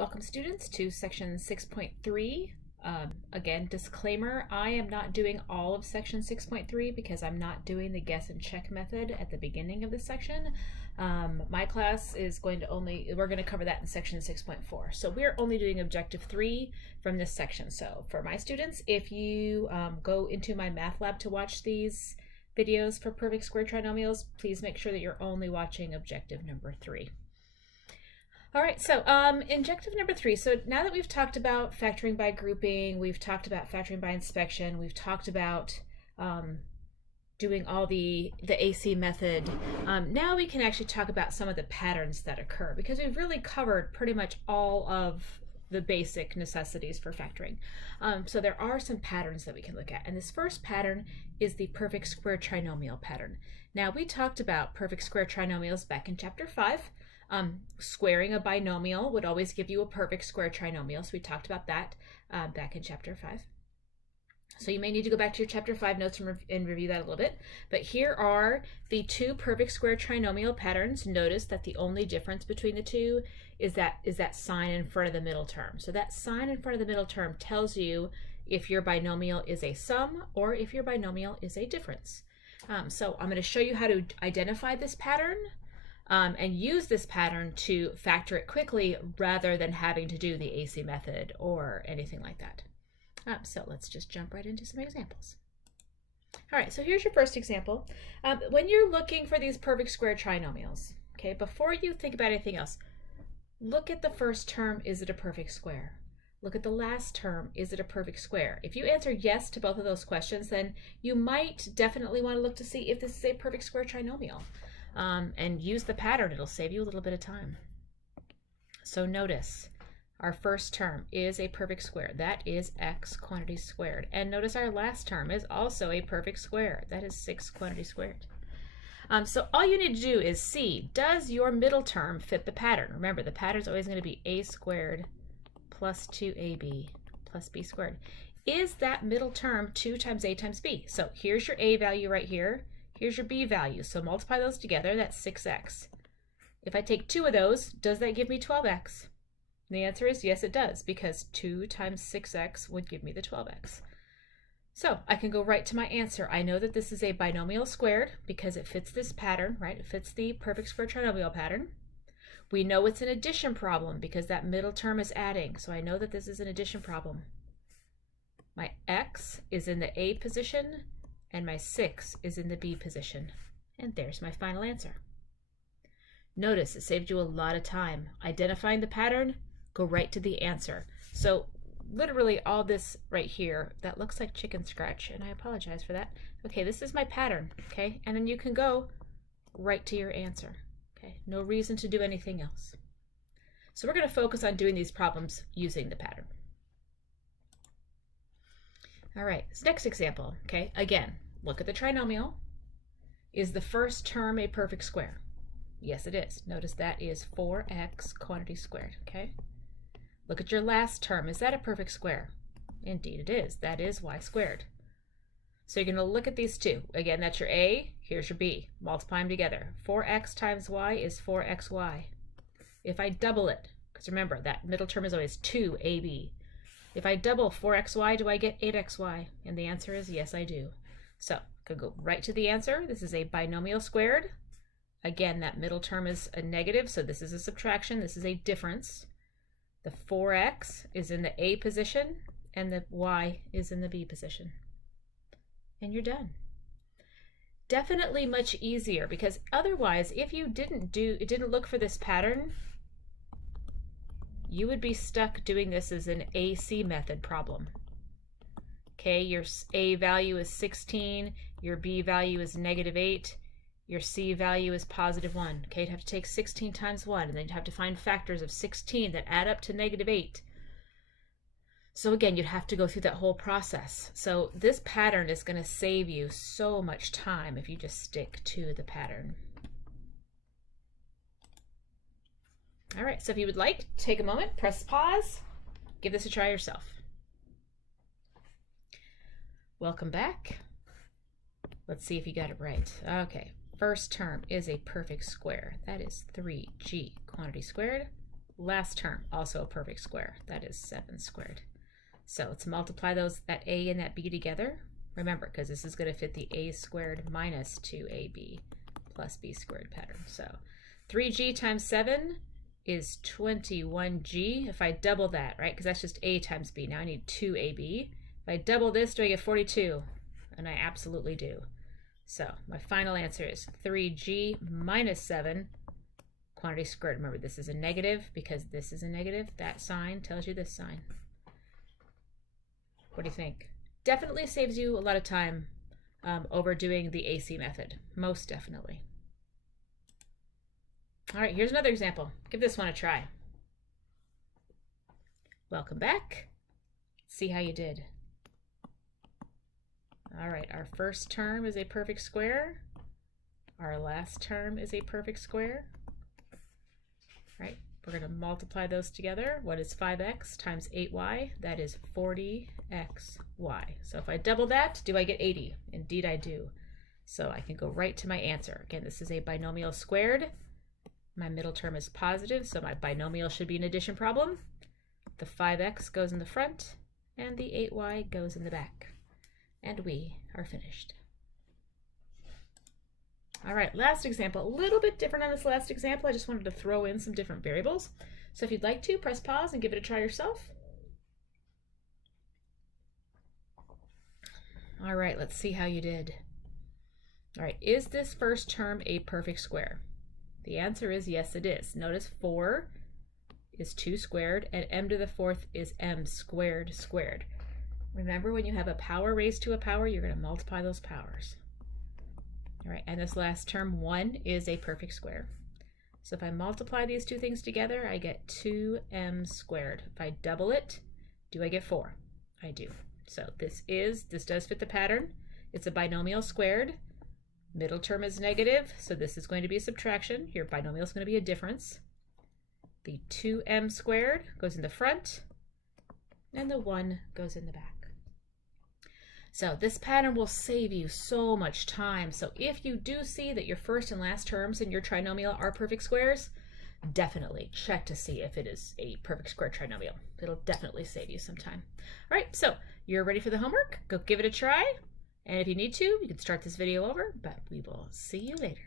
Welcome students to section 6.3. Again, disclaimer, I am not doing all of section 6.3 because I'm not doing the guess and check method at the beginning of this section. My class is we're going to cover that in section 6.4. So we're only doing objective 3 from this section. So for my students, if you go into my math lab to watch these videos for perfect square trinomials, please make sure that you're only watching objective number 3. All right, so objective number 3. So now that we've talked about factoring by grouping, we've talked about factoring by inspection, we've talked about doing all the AC method, now we can actually talk about some of the patterns that occur, because we've really covered pretty much all of the basic necessities for factoring. So there are some patterns that we can look at, and this first pattern is the perfect square trinomial pattern. Now, we talked about perfect square trinomials back in chapter 5. Squaring a binomial would always give you a perfect square trinomial, so we talked about that back in chapter 5. So you may need to go back to your chapter 5 notes and review that a little bit. But here are the two perfect square trinomial patterns. Notice that the only difference between the two is that sign in front of the middle term. So that sign in front of the middle term tells you if your binomial is a sum or if your binomial is a difference. So I'm going to show you how to identify this pattern and use this pattern to factor it quickly rather than having to do the AC method or anything like that. So let's just jump right into some examples. All right, so here's your first example. When you're looking for these perfect square trinomials, okay, before you think about anything else, look at the first term, is it a perfect square? Look at the last term, is it a perfect square? If you answer yes to both of those questions, then you might definitely want to look to see if this is a perfect square trinomial. And use the pattern. It'll save you a little bit of time. So notice our first term is a perfect square. That is x quantity squared. And notice our last term is also a perfect square. That is 6 quantity squared. So all you need to do is see, does your middle term fit the pattern? Remember, the pattern is always going to be a squared plus 2ab plus b squared. Is that middle term 2 times a times b? So here's your a value right here. Here's your b value. So multiply those together, that's 6x. If I take 2 of those, does that give me 12x? And the answer is yes, it does, because 2 times 6x would give me the 12x. So I can go right to my answer. I know that this is a binomial squared because it fits this pattern, right? It fits the perfect square trinomial pattern. We know it's an addition problem because that middle term is adding. So I know that this is an addition problem. My x is in the a position, and my 6 is in the b position. And there's my final answer. Notice it saved you a lot of time. Identifying the pattern, go right to the answer. So literally all this right here, that looks like chicken scratch, and I apologize for that. Okay, this is my pattern, okay? And then you can go right to your answer, okay? No reason to do anything else. So we're going to focus on doing these problems using the pattern. All right, so next example, okay? Again, look at the trinomial. Is the first term a perfect square? Yes, it is. Notice that is 4x quantity squared, okay? Look at your last term. Is that a perfect square? Indeed it is. That is y squared. So you're going to look at these two. Again, that's your a, here's your b. Multiply them together. 4x times y is 4xy. If I double it, because remember, that middle term is always 2ab. If I double 4xy, do I get 8xy? And the answer is yes, I do. So I could go right to the answer. This is a binomial squared. Again, that middle term is a negative, so this is a subtraction. This is a difference. The 4x is in the a position, and the y is in the b position. And you're done. Definitely much easier, because otherwise, if you didn't look for this pattern, you would be stuck doing this as an AC method problem. Okay, your a value is 16, your b value is -8, your c value is +1. Okay, you'd have to take 16 times 1, and then you'd have to find factors of 16 that add up to -8. So again, you'd have to go through that whole process. So this pattern is going to save you so much time if you just stick to the pattern. All right, so if you would like, take a moment, press pause, give this a try yourself. Welcome back. Let's see if you got it right. Okay, first term is a perfect square. That is 3g quantity squared. last term, also a perfect square. That is 7 squared. So let's multiply that a and that b together. Remember, because this is going to fit the a squared minus 2ab plus b squared pattern. So 3g times 7 is 21g. If I double that, right, because that's just a times b. Now I need 2ab. If I double this, do I get 42? And I absolutely do. So my final answer is 3g minus 7 quantity squared. Remember, this is a negative because this is a negative. That sign tells you this sign. What do you think? Definitely saves you a lot of time over doing the AC method. Most definitely. All right, here's another example. Give this one a try. Welcome back. See how you did. All right, our first term is a perfect square. Our last term is a perfect square. All right, we're going to multiply those together. What is 5x times 8y? That is 40xy. So if I double that, do I get 80? Indeed I do. So I can go right to my answer. Again, this is a binomial squared. My middle term is positive, so my binomial should be an addition problem. The 5x goes in the front, and the 8y goes in the back. And we are finished. All right, last example. A little bit different on this last example. I just wanted to throw in some different variables. So if you'd like to, press pause and give it a try yourself. All right, let's see how you did. All right, is this first term a perfect square? The answer is yes, it is. Notice 4 is 2 squared, and m to the 4th is m squared squared. Remember, when you have a power raised to a power, you're going to multiply those powers. All right, and this last term, 1, is a perfect square. So if I multiply these two things together, I get 2m squared. If I double it, do I get 4? I do. So this does fit the pattern. It's a binomial squared. Middle term is negative, so this is going to be a subtraction. Your binomial is going to be a difference. The 2m squared goes in the front, and the 1 goes in the back. So this pattern will save you so much time. So if you do see that your first and last terms in your trinomial are perfect squares, definitely check to see if it is a perfect square trinomial. It'll definitely save you some time. All right, so you're ready for the homework. Go give it a try. And if you need to, you can start this video over, but we will see you later.